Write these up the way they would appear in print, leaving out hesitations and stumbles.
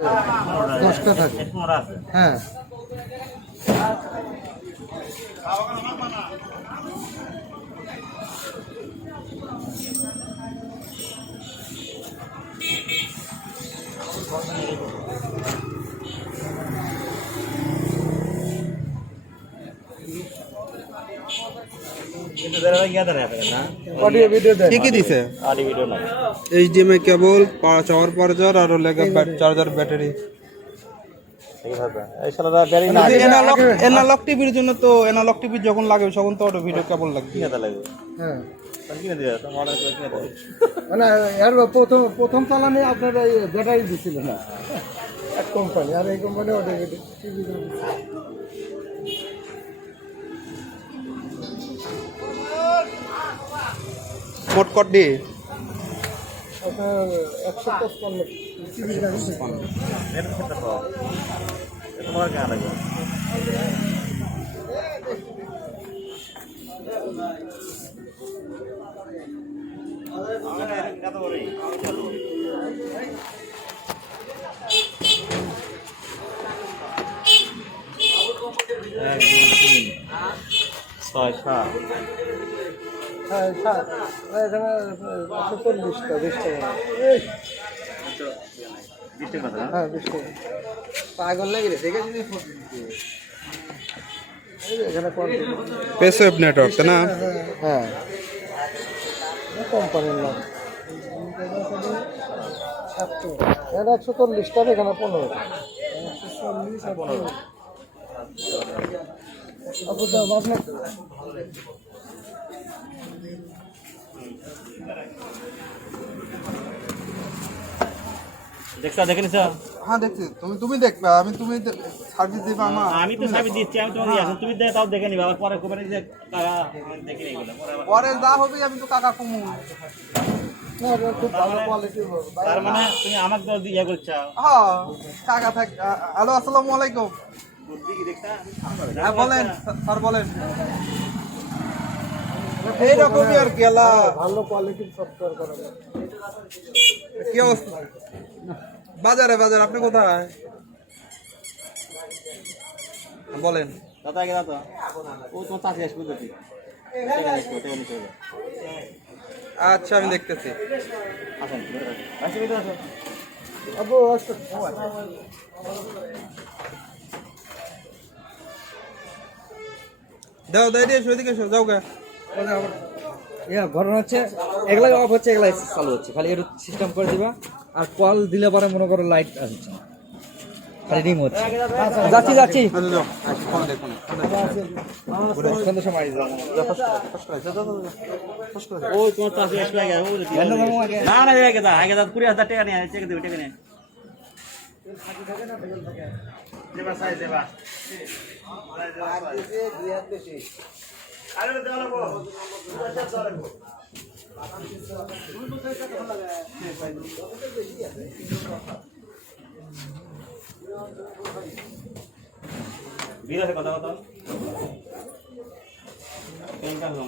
10টা থাকে। হ্যাঁ কি দিছে এইচডিএমআই কেবল পাওয়ার চার্জার আর চার্জার ব্যাটারি এনালগ টিভির জন্য তো এনালগ টিভি যখন লাগবে তখন তো অটো ভিডিও কেবল লাগবে হ্যাঁ মানে এর প্রথম চালানে আপনার এই ব্যাটারি দিছিল না এক কোম্পানি, আর এই কোম্পানি অটো টিভি মোট কত দিয়ে আপনার 155 টিভি এখানে 140টা 20 টাকা হ্যাঁ 20 টাকা পাগল লাগে রে দেখেছিস এখানে পেসওয়েভ নেটওয়ার্ক না হ্যাঁ কোম্পানির নাম 140টা এখানে 15 আপনি হ্যাঁ দেখছি তুমি দেখবে তুমি সার্ভিস দিবা আমি তো সার্ভিস দিচ্ছি, আমি তোমাকে দিয়েছি, তুমি তাও দেখে নিবা, আবার পরে কোম্পানি যে টাকা দেখে নিই বলে পরে যা হবে আমি তো টাকা কমু খুব ভালো কোয়ালিটির তার মানে তুমি আমাকে তো ইয়ে করছো। হ্যাঁ টাকা থাক। হ্যালো আসসালামু আলাইকুম। হ্যাঁ বলেন স্যার বলেন। এইরকমই আর কি ভালো কোয়ালিটির সফটওয়্যার করা কি অবস্থা বাজারে আপনি কোথায় বলেন? দাদা কে দাদা ও তোমার চাষি আসবে তো ঠিক আচ্ছা আমি দেখতেছি। আসেন আসেন আসেন আবু আসো দাও দিয়ে এসো এদিকে এসো যাও গা। ঘটনা হচ্ছে এগুলা অফ হচ্ছে, এগুলা চালু হচ্ছে, খালি একটু সিস্টেম করে দিবা। আর কল দিলে পরে মনে করো লাইট আসছে, খালি রিং হচ্ছে। যাচ্ছি সন্ধ্যা সময় ও তোমার চাষি আসবে না না আগে 20,000 টাকা নিয়ে চেক দেবে টাকা নিয়ে দেবা সাইজ দেবা আরে দেওয়া লাগবো বিরাট কথা কথা কেনকা হলো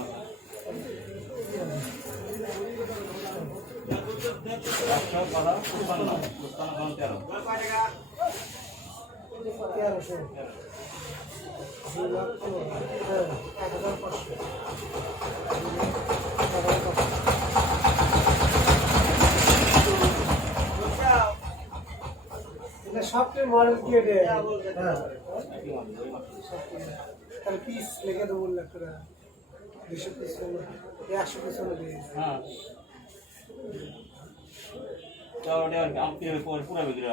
সফটওয়্যার মডেল কি রে? তাহলে পিস লিখে দেবো বললে একটা 200 পিস 100 পিস হলে দিয়ে হ্যাঁ চলো দেওয়ার আমি কি পুরো বিক্রি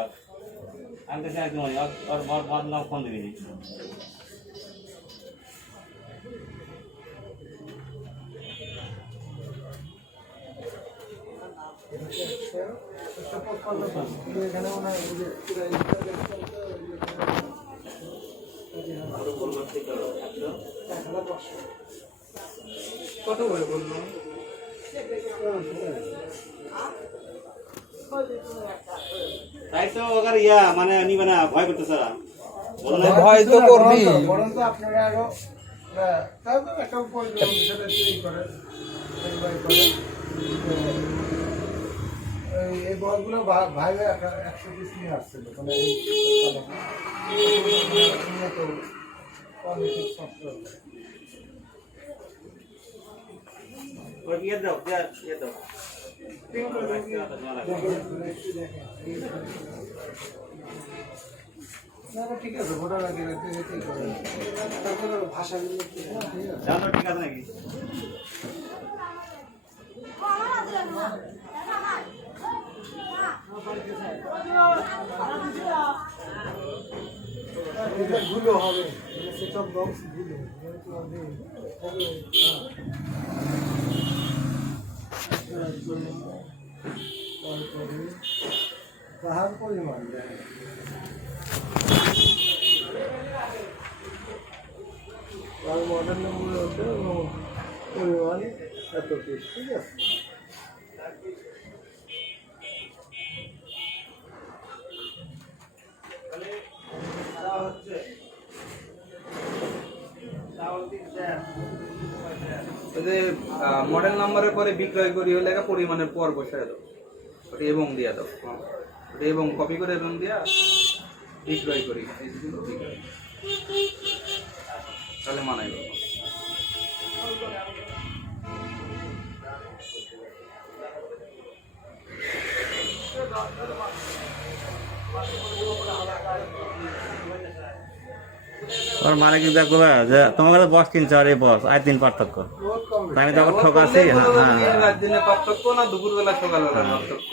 আমি তো চাই তোমার আর বাদ নাও ফোন দিবি এখানে মনে হয় কত করে বললো? তাই তো ওখানে ইয়া মানে নিবে না, ভয় করতেছে ভয় তো করবি। বরং তো আপনারা আরো তাও তো একটা প্রয়োজন হিসেবে তৈরি করে এই বলগুলো ভাই 100 পিস নিয়ে আসছিল মানে এই তো কোয়ালিটি সফটওয়্যার ওই ইয়ে দাও ইয়ে দাও না ঠিক আছে ভোটার আগে তারপরে ভাষাগুলো জানো ঠিক আছে নাকি গুলো হবে সেটআপ বক্স গুলো তাহার পরিমাণ তার মডেল নম্বর হচ্ছে এবং পরিমাণ এত পিস ঠিক আছে মডেল নাম্বারের পরে বিক্রয় করি হলে পরিমাণের পর বসায় দাও ওটা এবং দিয়া দাও ওটা এবং কপি করে এবং দিয়া বিক্রয় করি এইগুলো বিক্রয় তাহলে মানাই দেবো ওর মানে কি দেখো যে তোমার কাছে বক্স কিনছে আর এই বক্স আই দিন পার্থক্য তাই আমি তখন ঠকাচ্ছি রাত দিনে পার্থক্য না দুপুরবেলা সকালবেলা পার্থক্য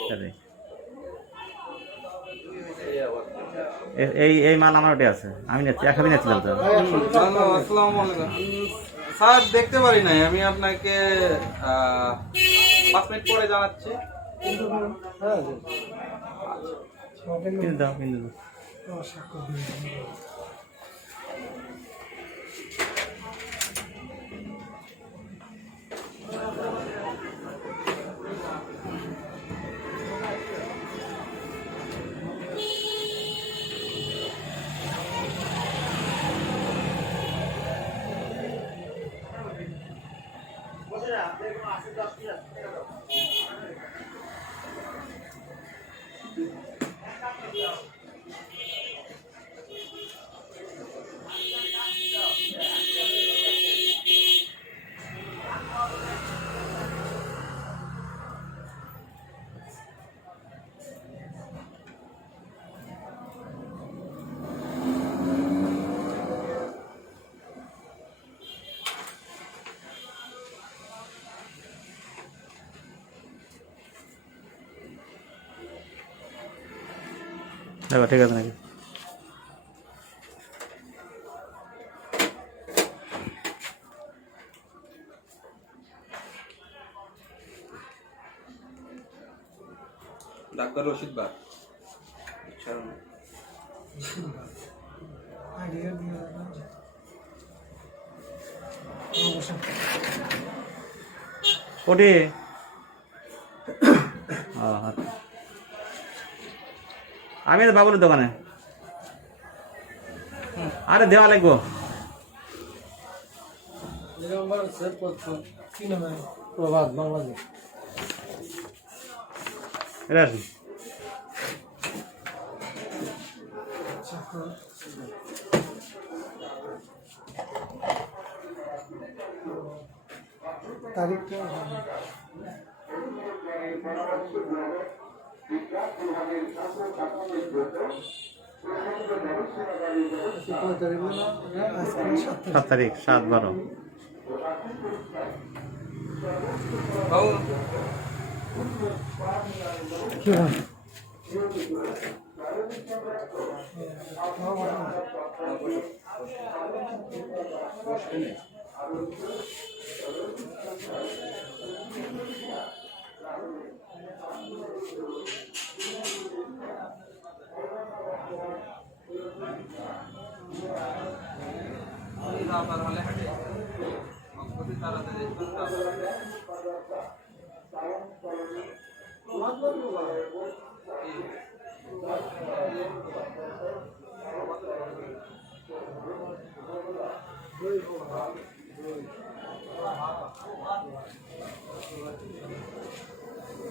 এই এই মাল আমার ওটা আছে আমি নিচ্ছি এক হাতে নিচ্ছিলাম তো আসসালামু আলাইকুম স্যার দেখতে পারি নাই আমি আপনাকে 5 মিনিট পরে জানাচ্ছি হ্যাঁ কিন্তু দাও কিন্তু দাও দেখো ঠিক আছে নাকি ডাক্তার রশিদ বার ওটি আমি বাবুর দোকানে আরে দেওয়া লাগবো প্রভাত বাংলাদেশ এটা আসুন তারিখটা সাত তারিখ 7/12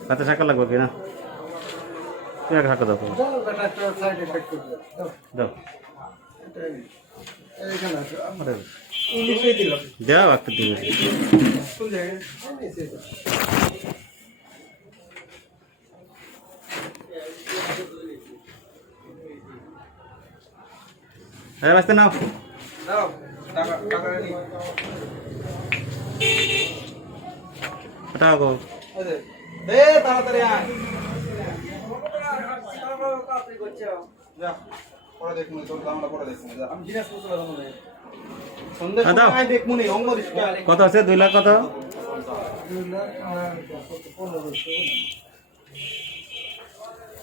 রাতে শাকা লাগবে কি না তুমি এক হাঁকা দাও তো। চলো বেটা একটা সাইড এফেক্ট করবে দাও, দাও এটাই এইখানে আছে আরে ইংলিশে দিলাম দাও একটা দিবে কোন জায়গায় নিচে দাও। এই বাস্তে নাও দাও টাকা নি এটা গো দে তাড়াতাড়ি আয় যা পরে দেখুন তোর দামটা পরে দেখুন যা আমি জিজ্ঞাসা করছিলাম সন্ধ্যে দাও। সময় দেখুন অঙ্গ দিশটা কত আছে 2 লাখ কত 2 লাখ আর 1500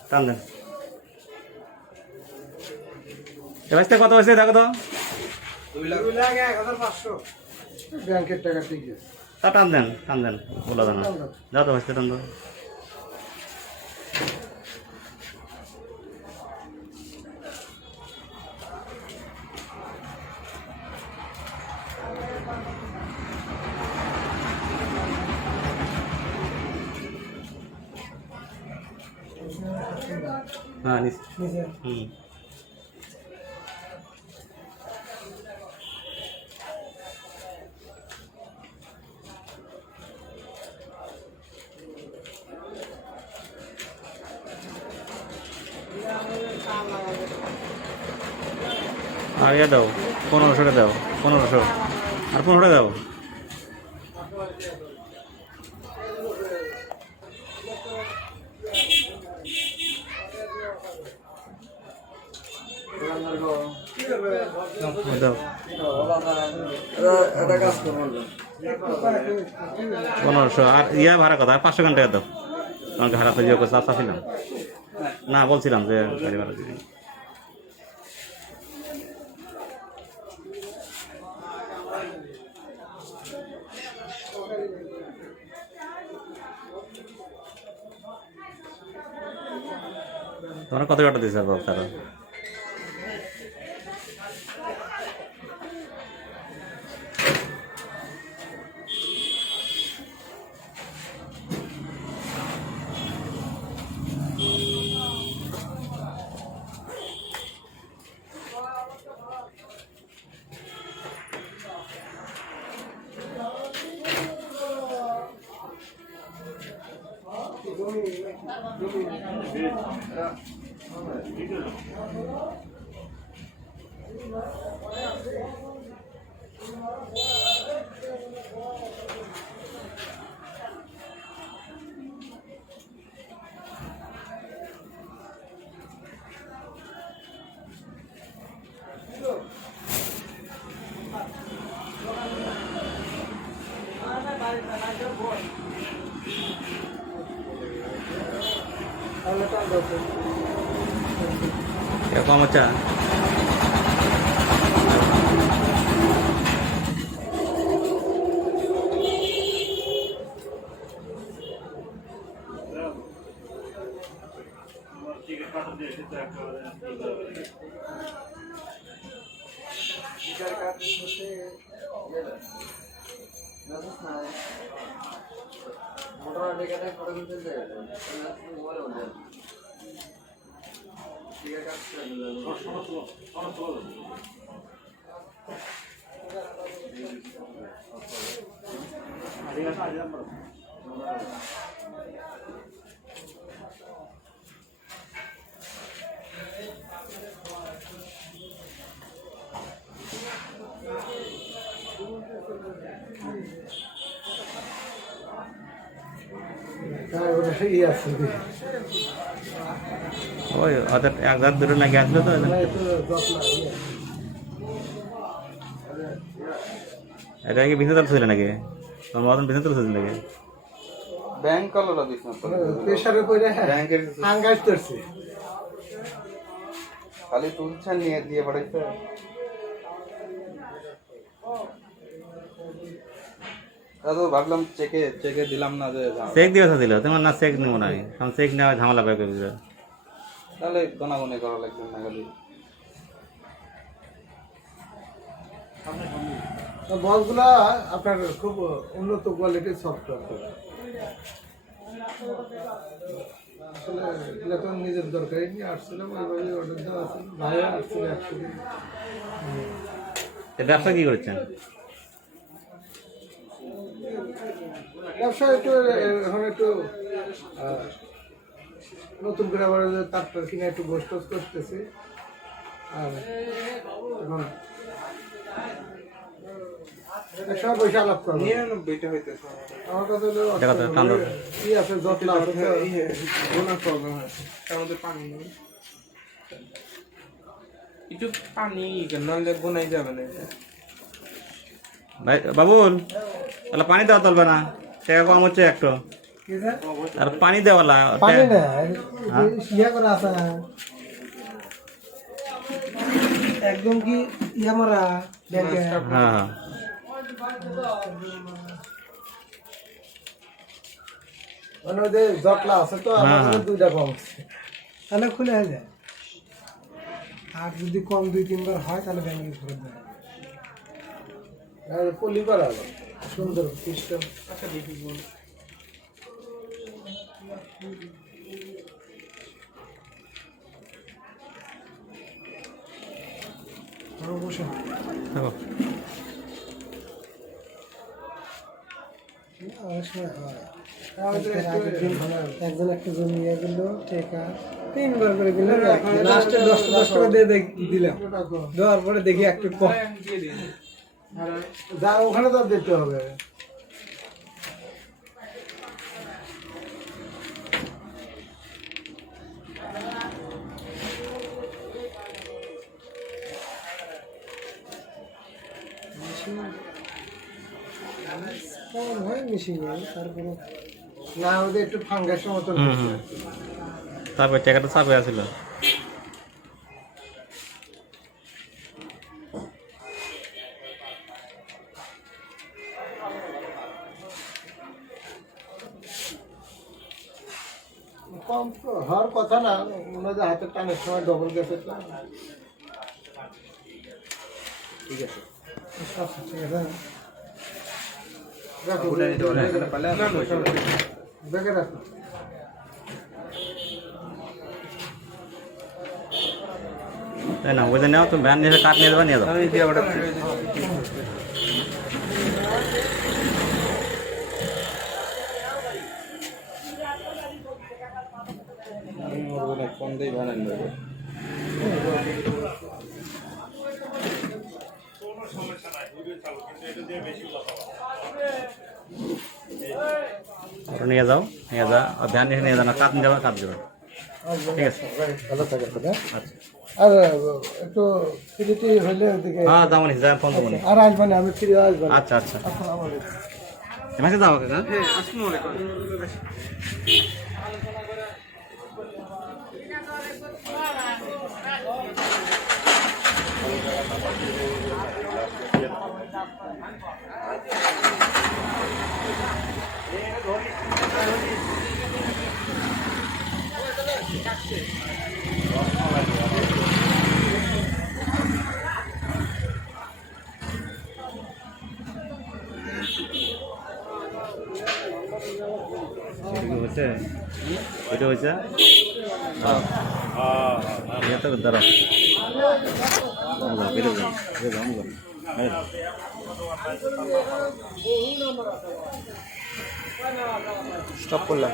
টান দেন এই বাস্তে কত আছে দেখো তো 2 লাখ 1500 ব্যাংকের টাকা ঠিক আছে তা টান দেন বলা দাও না যাও তো বাস্তে টান দাও হ্যাঁ নিস নিচে হুম আর ইয়ে দাও 1500 দাও 1500 আর 1500 দাও দাও এটা কাজ করবো 1500 আর ইয়া ভাড়া কথা আর 500 টাকা দাও তোমাকে ভাড়া তো ইয়ে করছে আশা ছিলাম না বলছিলাম যে গাড়ি ভাড়া দিবি তোমার কত টাকা দিয়েছে বাবা তারা কম হচ্ছে ইয়ে আছে ওই ওদের 1000 নাকি আসলো তো এটা কি বিজনেস চলছিল নাকি তোমার মতন বিজনেস চলছিল নাকি ব্যাংক কলরা দিছ না তো প্রেসারে পড়ে ব্যাংকের আঙ্গাজ করছে খালি তুলছেন নিয়ে দিয়ে পড়াইছে দাদা ভাবলাম চেকে দিলাম না যে চেক দিয়ে ছিল তোমার না চেক নেবো না কারণ চেক নেওয়া ঝামেলা পাই করবি তাহলে গনাগনি করা লাগবে না খালি বলগুলা আপনার খুব উন্নত কোয়ালিটির সফটওয়্যার আসলে এগুলো তো নিজের দরকারই নিয়ে আসছিলাম, ওইভাবে অর্ডার দেওয়া আছে, ভাইয়া আসছিল 100 দিন। ব্যবসা কি করছেন? ব্যবসা একটু এখন একটু নতুন করে আবার তারপর কিনে একটু গোস টোস করতেছি। আর এখন একসময় পয়সা আলাপ করবো। 99টা হইতেছে আমার কাছে হলো দেখা তো ঠান্ডা। কি আছে যত্ন আছে তো। ওনার প্রবলেম হয় তার মধ্যে পানি নেই, একটু পানি নাহলে গোনাই যাবে না। ভাই বাবুল, তাহলে পানি দেওয়া চলবে না, টাকা কম হচ্ছে একটু। কি স্যার? আর পানি দেওয়ালা পানি না ইয়া করা আছে না একদম কি ইয়া মারা দেখে। হ্যাঁ হ্যাঁ মানে ওদের জটলা আছে তো হ্যাঁ, আমাদের হ্যাঁ। 2টা কম তাহলে খুলে হয়ে যায়। আর যদি কম 2-3 বার হয় তাহলে ব্যাংকে ফেরত দেয়। আর পলি করা হলো সুন্দর সিস্টেম। আচ্ছা দেখি বল আরো বসে থাকো। একজন একটা জমি নিয়ে গেল টাকা 3 বার করে দিল, লাস্টে 10 টাকা দিয়ে দিলাম, দেওয়ার পরে দেখি একটু কম যা ওখানে তো দিতে হবে। কম হয় মেশিনে, তারপরে না ওদের একটু ফাঙ্গাসের মতন হুম হুম। তারপর টাকাটা চাপে আসছিল। কম তো হওয়ার কথা না, ওনাদের হাতের টানের সময় ডবল গ্যাসের টান। ঠিক আছে আচ্ছা ঠিক আছে রাখো ওটা নিতে পারলে এখানে পারলে না, না, পয়সা না, ব্যাগে রাখো। তাই না, ওই নেওয়া, তুমি ভ্যান নিয়ে কাঠ নিয়ে যাবা, নিয়ে যাও। আমি দিয়ে ওটা ফোন দিয়ে বানান দেবো। ওটা নিয়ে যাও, নিয়ে যা, আর ভ্যান নিয়ে যাও না, কাঠ নিয়ে যাবা, কাঠ দেবে। ঠিক আছে, ভালো থাকে তো, হ্যাঁ? আচ্ছা। আর একটু ফ্রিটি হইলে ওদিকে হ্যাঁ যাবো নি, যাই ফোন দেবো নি। আর আসবেন না, আমি ফিরে আসবেন। আচ্ছা আচ্ছা, আসসালামু আলাইকুম। এমাসে যাবো কাকা। হ্যাঁ আসসালামু আলাইকুম। হচ্ছে এটা হচ্ছে তো দাঁড়া স্টপ করলাম।